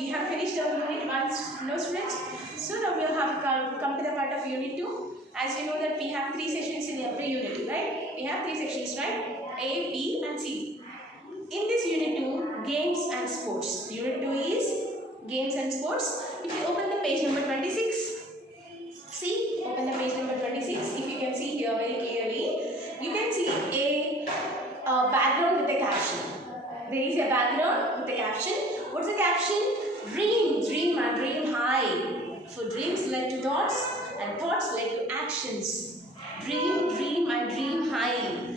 we have finished our unit 1, no students? So now we have come to the part of unit 2. As you know that we have 3 sessions in every unit, right? We have 3 sections, right? A, B and C. In this unit 2, games and sports. Unit 2 is games and sports. If you open the page number 26, see, open the page number 26. If you can see here very clearly, you can see a background with a caption. There is a background with a caption. What's the caption? Dream, dream and dream high. So dreams led to thoughts and thoughts led to actions. Dream, dream and dream high.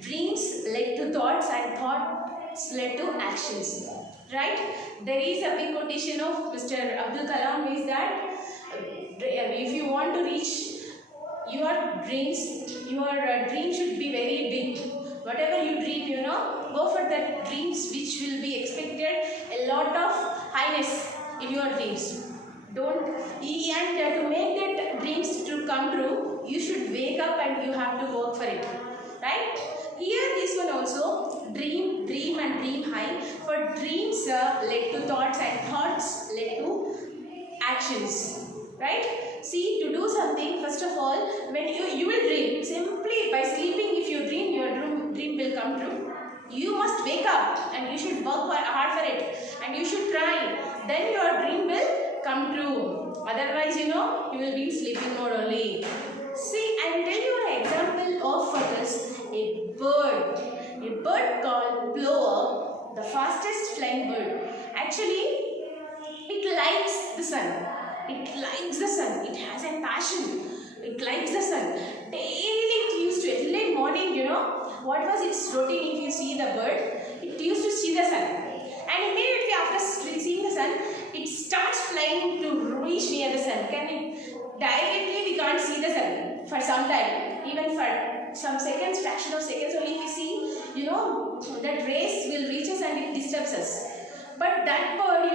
Dreams led to thoughts and thoughts led to actions. Right? There is a big quotation of Mr. Abdul Kalam is that if you want to reach your dreams, your dream should be very big. Whatever you dream, go for the dreams which will be expected a lot of highness in your dreams. And to make that dreams to come true, you should wake up and you have to work for it. Right? Here this one also, dream, dream and dream high. For dreams led to thoughts and thoughts led to actions. Right? See, to do something, first of all, when you will dream, simply by sleeping, if you dream, your dream will come true. You must wake up and you should work hard for it and you should try. Then your dream will come true. Otherwise, you will be in sleeping mode only. See, I will tell you an example of for this, a bird. A bird called plover, the fastest flying bird. Actually, it likes the sun. It likes the sun. It has a passion. It likes the sun. Daily it used to, early morning, what was its routine if you see the bird? It used to see the sun. And immediately after seeing the sun, it starts flying to reach near the sun. Directly we can't see the sun for some time. Even for some seconds, fraction of seconds only if we see, that rays will reach us and it disturbs us. But that bird,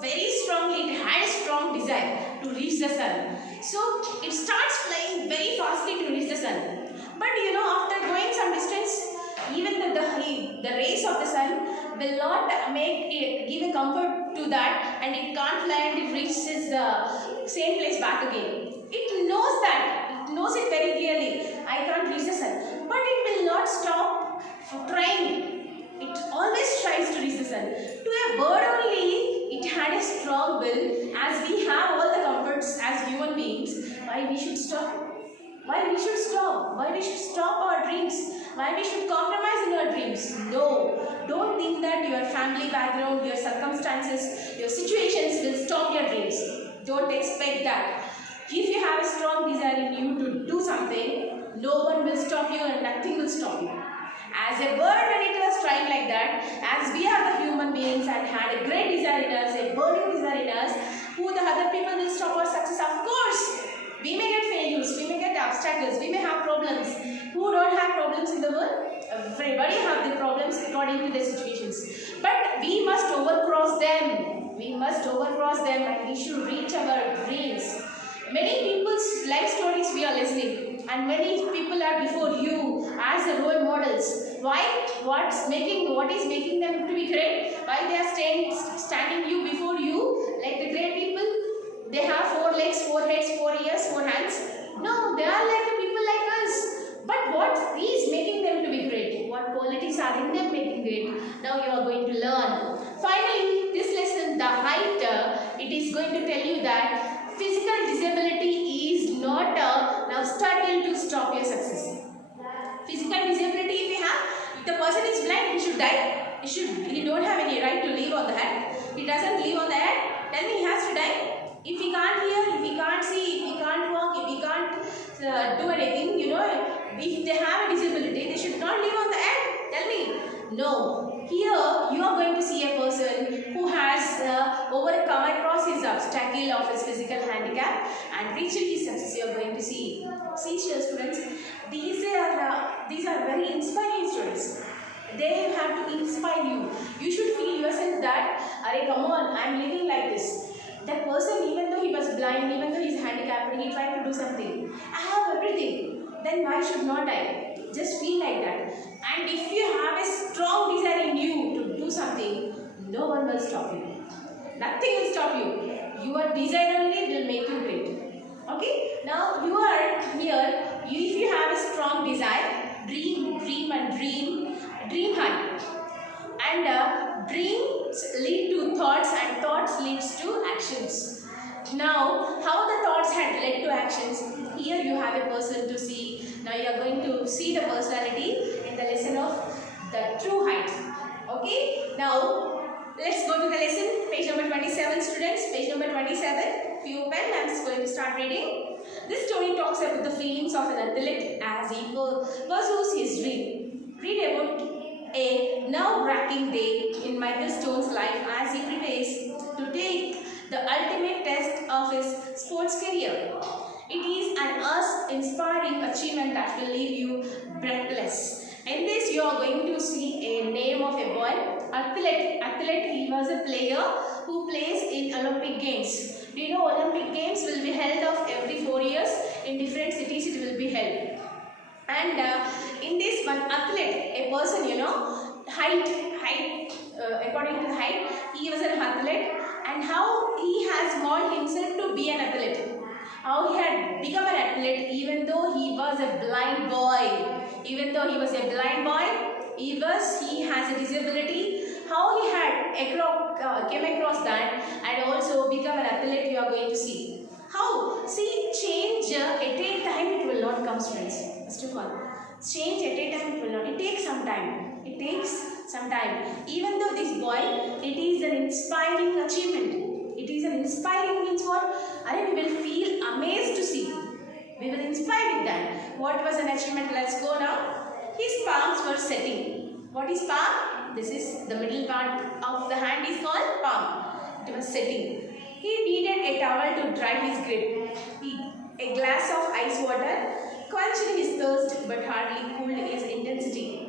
very strongly, it had a strong desire to reach the sun. So it starts flying very fastly to reach the sun. But after going some distance, even the rays of the sun will not give a comfort to that, and it can't fly and it reaches the same place back again. It knows that. It knows it very clearly. I can't reach the sun. But it will not stop trying. It always tries to reach the sun. To a bird only, it had a strong will. As we have all the comforts as human beings, why we should stop? Why we should stop? Why we should stop our dreams? Why we should compromise in our dreams? No. Don't think that your family background, your circumstances, your situations will stop your dreams. Don't expect that. If you have a strong desire in you to do something, no one will stop you and nothing will stop you. As a bird, when it was trying like that, as we are the human beings and had a great desire in us, a burning desire in us, who the other people will stop our success? Of course, we may get failures, we may get obstacles, we may have problems. Who don't have problems in the world? Everybody have the problems according to their situations. But we must overcross them. We must overcross them and we should reach our dreams. Many people's life stories we are listening, and many people are before you as the role models. Why? What is making them to be great? Why they are standing you before you like the great people? They have 4 legs, 4 heads, 4 ears, 4 hands. No, they are like the people like us. But what is making them to be great? What qualities are in them making great? Now you are going to learn. Finally, this lesson, the height, it is going to tell you that physical disability is not an obstacle to stop your success. Physical disability, if you have, if the person is blind, he should die. He don't have any right to live on the earth. He doesn't live on the earth, then he has to die. If he can't hear, if he can't see, if he can't walk, if he can't do anything, if they have a disability, they should not live on the earth. Tell me. No. Here, you are going to see a person who has overcome across his obstacle of his physical handicap and reached his success. You are going to see. See, students, these are very inspiring stories. They have to inspire you. You should feel yourself that, Arey, come on, I am living like this. That person, even though he was blind, even though he is handicapped, he tried to do something. I have everything. Then why should not I? Just feel like that. And if you have a strong desire in you to do something, no one will stop you. Nothing will stop you. Your desire only will make you great. Okay? Now you are here. If you have a strong desire, dream high. And dreams lead to thoughts, and thoughts leads to actions. Now, how the thoughts had led to actions? Here you have a person to see. Now you are going to see the personality in the lesson of the true height. Okay? Now, let's go to the lesson. Page number 27, students. Page number 27. If you open, I'm just going to start reading. This story talks about the feelings of an athlete as he pursues his dream. Read about a nerve-wracking day in Michael Stone's life as he prepares to take the ultimate test of his sports career. It is an awe-inspiring achievement that will leave you breathless. In this, you are going to see a name of a boy, athlete. He was a player who plays in Olympic Games. Do you know Olympic Games will be held of every 4 years in different cities? It will be held. And in this one athlete, a person, height, according to the height, he was an athlete, and how he has molded himself to be an athlete. How he had become an athlete even though he was a blind boy. He has a disability. How he had came across that and also become an athlete, you are going to see. How? See, change at a time it will not come, friends. First of all, change at a time it will not. It takes some time. Even though this boy, it is an inspiring achievement. It is an inspiring means what? We will feel amazed to see. We will inspire with that. What was an achievement? Let's go now. His palms were setting. What is palm? This is the middle part of the hand is called palm. It was setting. He needed a towel to dry his grip. A glass of ice water quenched his thirst but hardly cooled his intensity.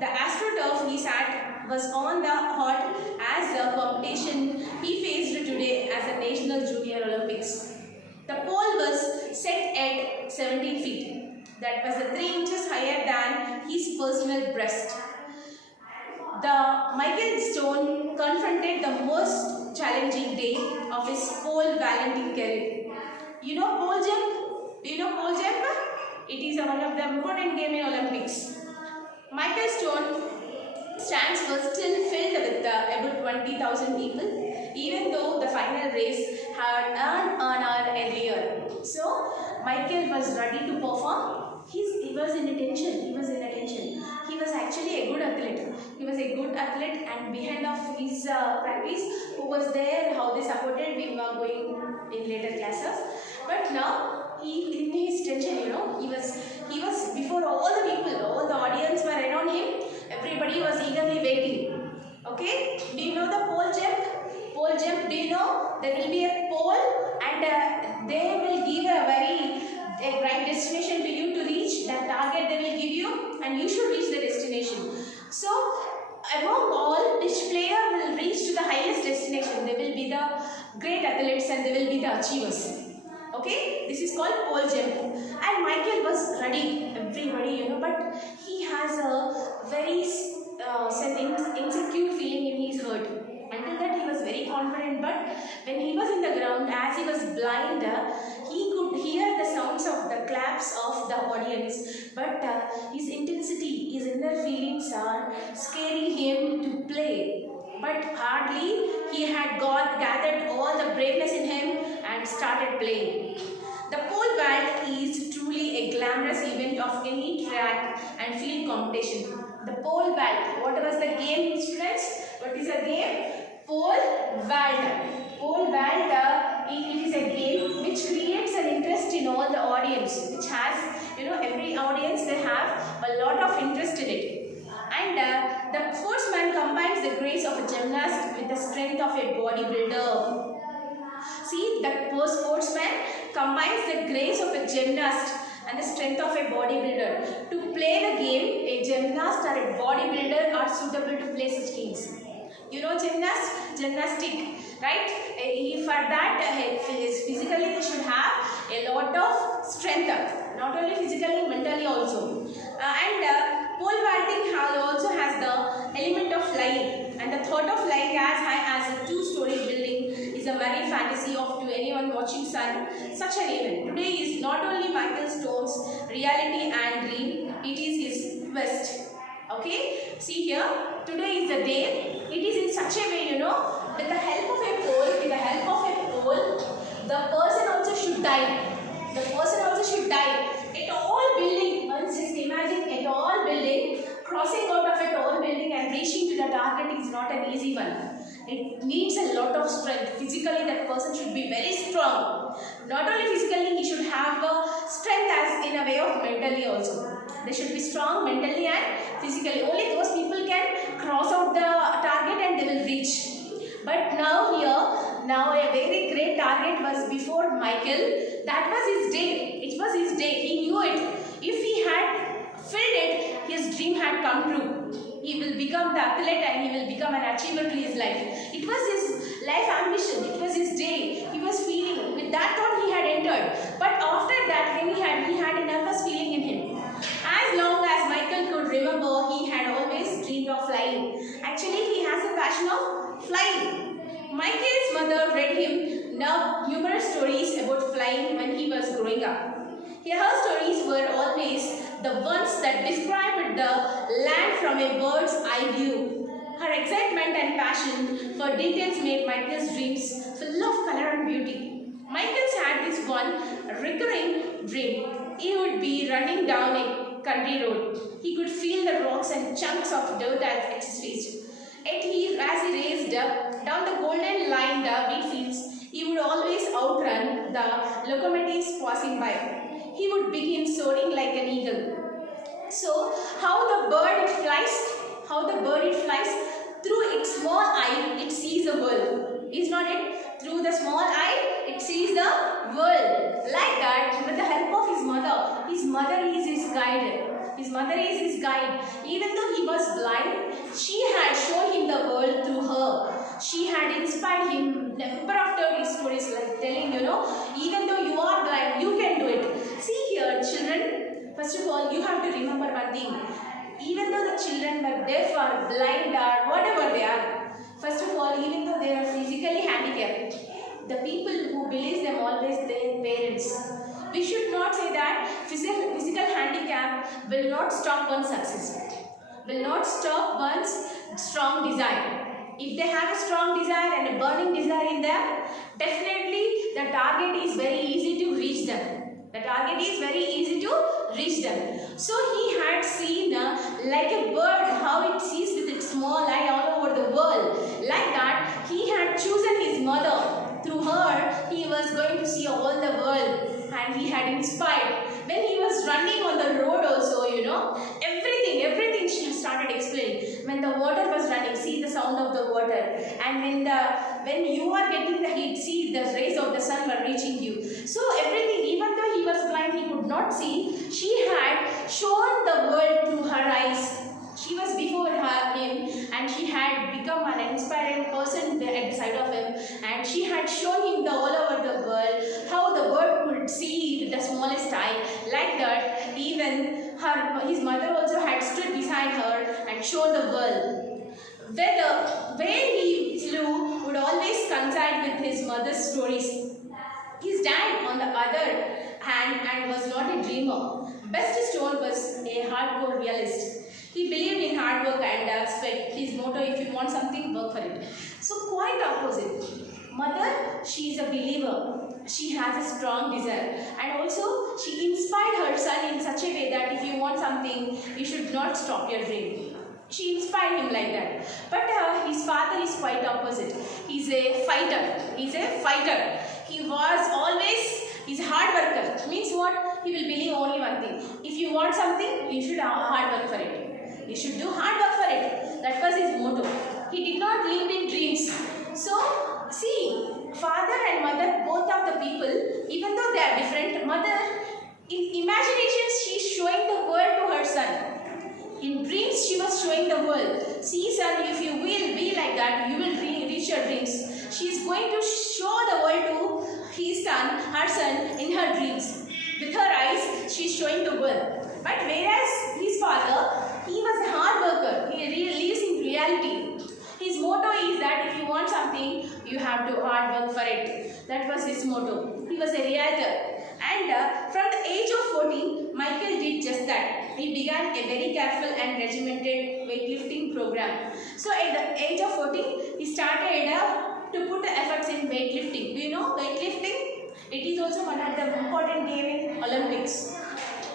The AstroTurf he sat was on the hot as the competition he faced today as the National Junior Olympics. The pole was set at 17 feet. That was 3 inches higher than his personal breast. Michael Stone confronted the most challenging day of his pole vaulting career. You know pole jump? Do you know pole jump? It is one of the important games in Olympics. Michael Stone stands were still filled with about 20,000 people, even though the final race had an hour earlier. So Michael was ready to perform. He was in attention. He was actually a good athlete. And behind of his practice, who was there, how they supported, we were going in later classes. But now, in his tension, he was before all the people, all the audience were around him. Everybody was eagerly waiting. Okay? Do you know the pole jump? Do you know there will be a pole and they will give a right destination to you to reach that target they will give you, and you should reach the destination. So among all, which player will reach to the highest destination? They will be the great athletes and they will be the achievers. Okay, this is called pole jump. And Michael was ready, everybody, but he has a very insecure feeling in his heart. Until that he was very confident, but when he was in the ground, as he was blind, he could hear the sounds of the claps of the audience. But his intensity, his inner feelings are scaring him to play. But hardly he had gathered all the braveness in him and started playing. The pole vault is truly a glamorous event of any track and field competition. The pole vault. What was the game, students? What is the game? Pole vault. Pole vault, it is a game which creates an interest in all the audience, which has, every audience they have a lot of interest in it. And the sportsman combines the grace of a gymnast with the strength of a bodybuilder. See, the sportsman combines the grace of a gymnast and the strength of a bodybuilder. To play the game, a gymnast or a bodybuilder are suitable to play such games. You know gymnastic, right? For that, physically they should have a lot of strength, not only physically, mentally also. And pole vaulting also has the element of flying, and the thought of flying as high as a 2-story building anyone watching such an event. Today is not only Michael Stone's reality and dream, it is his quest. Okay, see here, today is the day. It is in such a way, with the help of a pole, the person also should die. The person also should die. A tall building, once just imagine a tall building, crossing out of a tall building and reaching to the target is not an easy one. It needs a lot of strength. Physically, that person should be very strong. Not only physically, he should have strength as in a way of mentally also. They should be strong mentally and physically. Only those people can cross out the target and they will reach. But now a very great target was before Michael. That was his day. It was his day. He knew it. If he had filled it, his dream had come true. He will become the athlete and he will become an achiever to his life. It was his life ambition. It was his day. He was feeling. With that thought he had entered. But after that, when he had a nervous feeling in him. As long as Michael could remember, he had always dreamed of flying. Actually, he has a passion of flying. Michael's mother read him numerous stories about flying when he was growing up. Her stories were always the ones that described the land from a bird's eye view. Her excitement and passion for details made Michael's dreams full of color and beauty. Michael's had this one recurring dream. He would be running down a country road. He could feel the rocks and chunks of dirt at his feet. As he raced down the golden lined wheat fields, he would always outrun the locomotives passing by. He would begin soaring like an eagle. So, how the bird it flies, through its small eye, it sees the world. Is not it? Through the small eye, it sees the world. Like that, with the help of his mother is his guide. His mother is his guide. Even though he was blind, she had shown him the world through her. She had inspired him. Number after his stories like telling, even though you are blind, you can do it. See here, children, first of all, you have to remember one thing. Even though the children were deaf or blind or whatever they are, first of all, even though they are physically handicapped, the people who believe them always their parents. We should not say that physical handicap will not stop one's success, will not stop one's strong desire. If they have a strong desire and a burning desire in them, definitely the target is very easy to reach them. The target is very easy to reach them. So he had seen like a bird how it sees with its small eye all over the world. Like that, he had chosen his mother. Through her, he was going to see all the world. And he had inspired. When he was running on the road also, everything she started explaining. When the water was running, see the sound of the water. And when you are getting the heat, see the rays of the sun were reaching you. So everything, even though he was blind, he could not see. She had shown the world through her eyes. She was before him and she had become an inspiring person at the side of him, and she had shown him all over the world how the bird could see with the smallest eye. Like that, even his mother also had stood beside her and shown the world. Where he flew would always coincide with his mother's stories. His dad, on the other hand, and was not a dreamer. Best Stone was a hardcore realist. He believed in hard work and sweat. His motto, if you want something, work for it. So quite opposite. Mother, she is a believer. She has a strong desire. And also, she inspired her son in such a way that if you want something, you should not stop your dream. She inspired him like that. But his father is quite opposite. He's a fighter. He's a hard worker. Means what? He will believe only one thing. If you want something, you should hard work for it. You should do hard work for it. That was his motto. He did not live in dreams. So, see, father and mother, both of the people, even though they are different, mother, in imagination, she is showing the world to her son. In dreams, she was showing the world. See, son, if you will be like that, you will reach your dreams. She is going to show the world to her son, in her dreams. With her eyes, she is showing the world. But whereas his father, he was a hard worker. He lives in reality. His motto is that if you you want something, you have to hard work for it. That was his motto. He was a realtor. And from the age of 14, Michael did just that. He began a very careful and regimented weightlifting program. So at the age of 14, he started to put the efforts in weightlifting. Do you know weightlifting? It is also one of the important game in Olympics.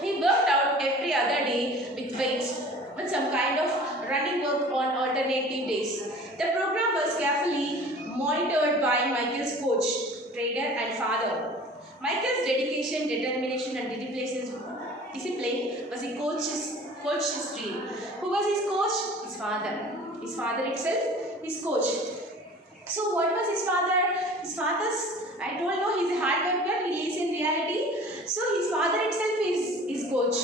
He worked out every other day with weights, with some kind of running work on alternative days. The program was carefully monitored by Michael's coach, trainer and father. Michael's dedication, determination and discipline was a coach's dream. Who was his coach? His father. His father itself, his coach. So what was his father? His father's, I don't know, he's a hard worker, he lives in reality. So his father itself is his coach.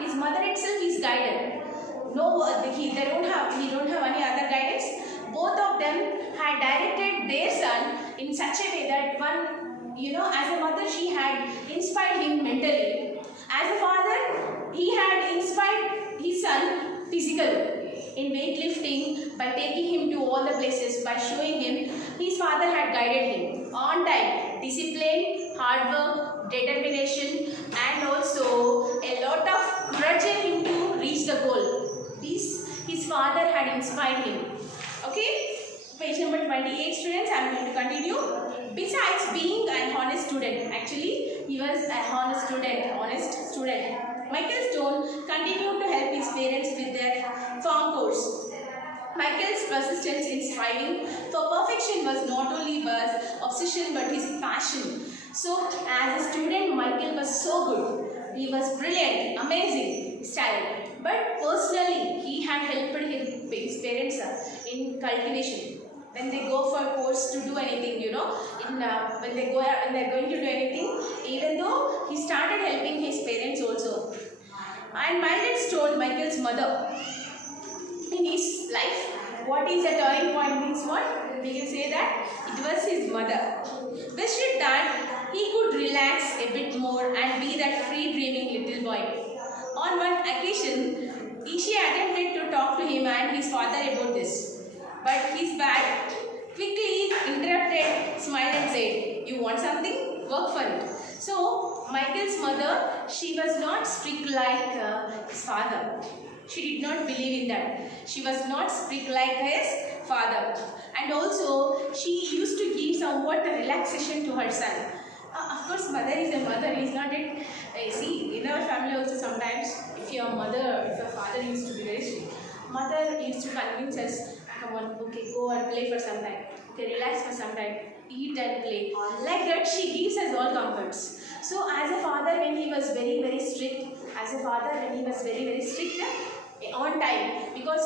His mother itself is guided. No, he don't have any other guidance. Both of them had directed their son in such a way that one, as a mother, she had inspired him mentally. As a father, he had inspired his son physically. In weightlifting, by taking him to all the places, by showing him, his father had guided him on time. Discipline, hard work, determination, and also a lot of courage in him to reach the goal. His father had inspired him. Okay, page number 28, students. I am going to continue. Besides being an honest student, actually he was a honest student. Michael Stone continued to help his parents with their farm course. Michael's persistence in striving for perfection was not only his obsession but his passion. So, as a student, Michael was so good. He was brilliant, amazing, style. But personally, he had helped his parents in cultivation. When they go for a course to do anything, when they're going to do anything, even though he started helping his parents also. And Stone, Michael's mother, in his life, what is a turning point means what? We can say that it was his mother. Wished that he could relax a bit more and be that free dreaming little boy. On one occasion, she attempted to talk to him and his father about this. But his dad quickly interrupted, smiled and said, "You want something? Work for it." So, Michael's mother, she was not strict like his father. She did not believe in that. She was not strict like his father. And also, she used to give somewhat relaxation to her son. Of course, mother is a mother. Is not it? See, in our family also sometimes, if your father used to be very strict, mother used to convince us, "Come on, okay, go and play for some time. Okay, relax for some time. Eat and play." Like that, she gives us all comforts. So, as a father, when he was very, very strict, on time, because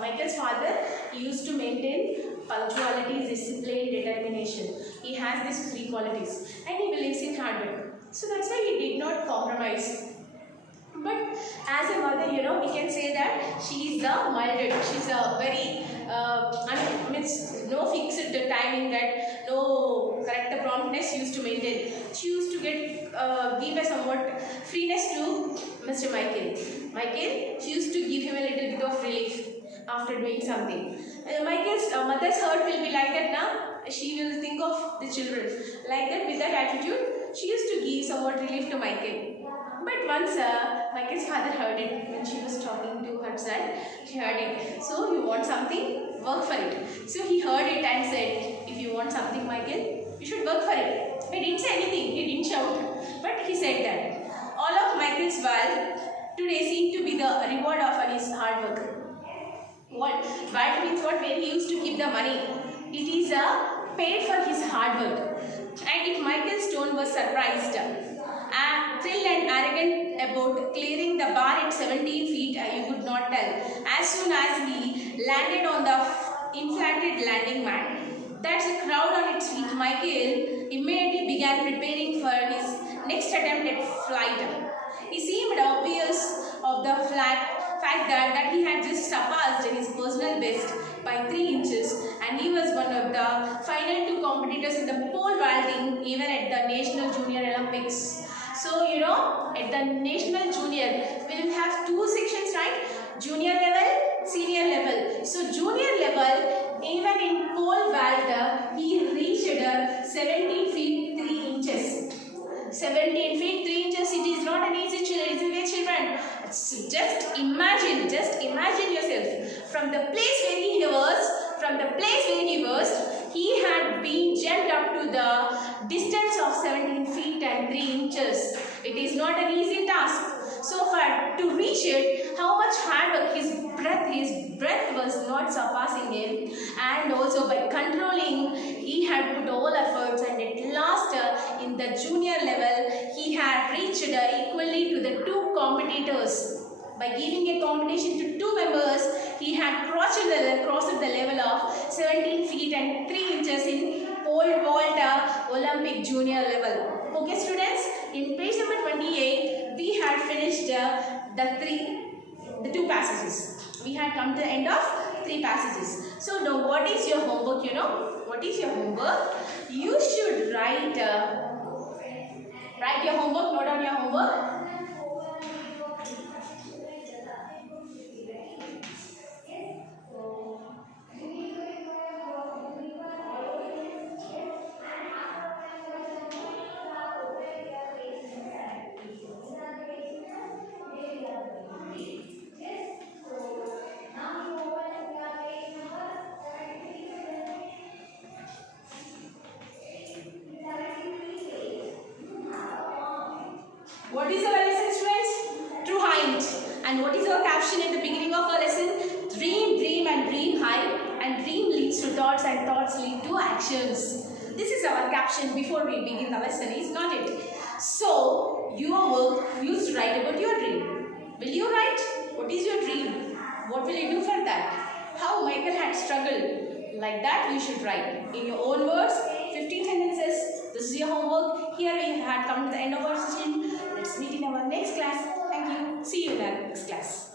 Michael's father, he used to maintain punctuality, discipline, determination. He has these three qualities and he believes in hard work. So that's why he did not compromise. But as a mother, we can say that she is the mildred. She's a very, no fixed timing, that no correct promptness used to maintain. She used to give a somewhat freeness to Mr. Michael, she used to give him a little bit of relief after doing something. Michael's mother's heart will be like that now. She will think of the children. Like that, with that attitude, she used to give somewhat relief to Michael. But once Michael's father heard it, when she was talking to her son, she heard it. "So, you want something? Work for it." So, he heard it and said, "If you want something, Michael, you should work for it." He didn't say anything, he didn't shout, but he said that. All of Michael's wealth today seemed to be the reward of his hard work. What? Wealth means what? Where he used to keep the money. It is paid for his hard work. And if Michael Stone was surprised, thrilled and arrogant about clearing the bar at 17 feet, you could not tell. As soon as he landed on the inflated landing mat, that's a crowd on its feet, Michael immediately began preparing for his next attempt at flight. He seemed oblivious of the fact that he had just surpassed his personal best by 3 inches, and he was one of the final 2 competitors in the pole vaulting even at the National Junior Olympics. So, at the National Junior, we will have 2 sections, right? Junior level, senior level. So, junior level, even in 17 feet 3 inches. It is not an easy children. Just imagine yourself. From the place where he was, he had been jumped up to the distance of 17 feet and 3 inches. It is not an easy task. So far to reach it, how much hard work, his breath was not surpassing him, and also by controlling, he had put all efforts, and at last in the junior level, he had reached equally to the two competitors. By giving a competition to two members, he had crossed the level of 17 feet and 3 inches in pole vault Olympic junior level. Okay students, in page number 28, we had finished the two passages. We had come to the end of 3 passages. So now what is your homework? You know, what is your homework? You should write your homework, note down your homework. What is our lesson, students? True height. And what is our caption at the beginning of our lesson? Dream and dream high, and dream leads to thoughts and thoughts lead to actions. This is our caption before we begin the lesson, is not it? So, your work, you should write about your dream. Will you write? What is your dream? What will you do for that? How Michael had struggled. Like that you should write. In your own words, 15 sentences. This is your homework. Here we had come to the end of our session. Let's meet in our next class. Thank you. See you in our next class.